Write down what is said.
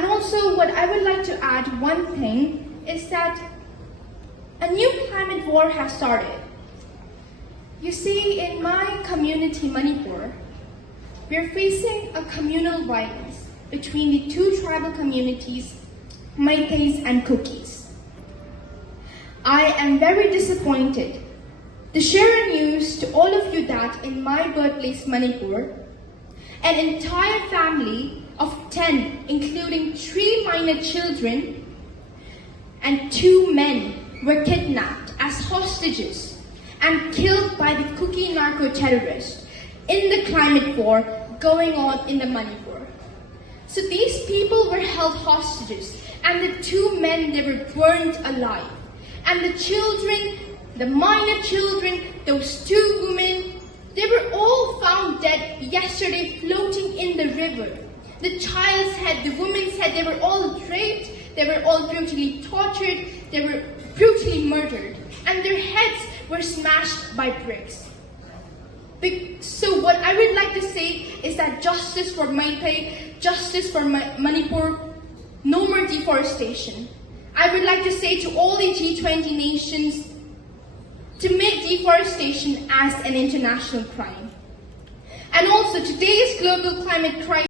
And also what I would like to add one thing is that a new climate war has started. You see, in my community, Manipur, we're facing a communal violence between the two tribal communities, Meiteis and Kukis. I am very disappointed to share news to all of you that in my birthplace, Manipur, an entire family of 10, including 3 minor children and 2 men, were kidnapped as hostages and killed by the Kuki narco-terrorists in the climate war going on in the Manipur. So these people were held hostages, and the 2 men, they were burned alive. And the children, the minor children, those 2 women, they were all found dead yesterday floating in the river. The child's head, the woman's head, they were all raped, they were all brutally tortured, they were brutally murdered, and their heads were smashed by bricks. So what I would like to say is that justice for Meitei, justice for Manipur, no more deforestation. I would like to say to all the G20 nations to make deforestation as an international crime. And also, today's global climate crisis